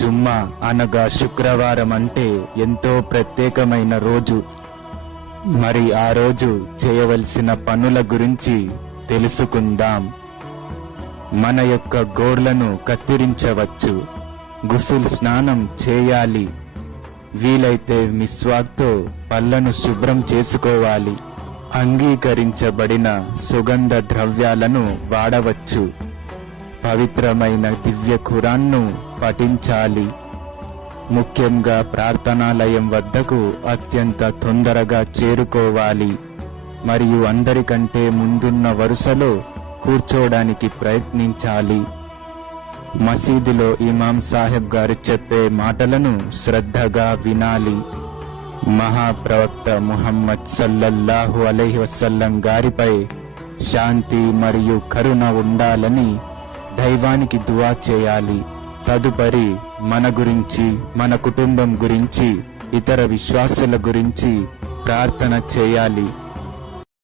జుమ్మా అనగా శుక్రవారం అంటే ఎంతో ప్రత్యేకమైన రోజు. మరి ఆ రోజు చేయవలసిన పనుల గురించి తెలుసుకుందాం. మన యొక్క గోర్లను కత్తిరించవచ్చు, గుసుల్ స్నానం చేయాలి, వీలైతే మిస్వాక్తో పళ్ళను శుభ్రం చేసుకోవాలి, అంగీకరించబడిన సుగంధ ద్రవ్యాలను వాడవచ్చు, పవిత్రమైన దివ్య ఖురాన్ను పఠించాలి. ముఖ్యంగా ప్రార్థనాలయం వద్దకు అత్యంత తొందరగా చేరుకోవాలి మరియు అందరికంటే ముందున్న వరుసలో కూర్చోడానికి ప్రయత్నించాలి. మసీదులో ఇమాం సాహెబ్ గారు చెప్పే మాటలను శ్రద్ధగా వినాలి. మహాప్రవక్త ముహమ్మద్ సల్లల్లాహు అలైహి వసల్లం గారిపై శాంతి మరియు కరుణ ఉండాలని దైవానికి దువా చేయాలి. తదుపరి మన గురించి, మన కుటుంబం గురించి, ఇతర విశ్వాసుల గురించి ప్రార్థన చేయాలి.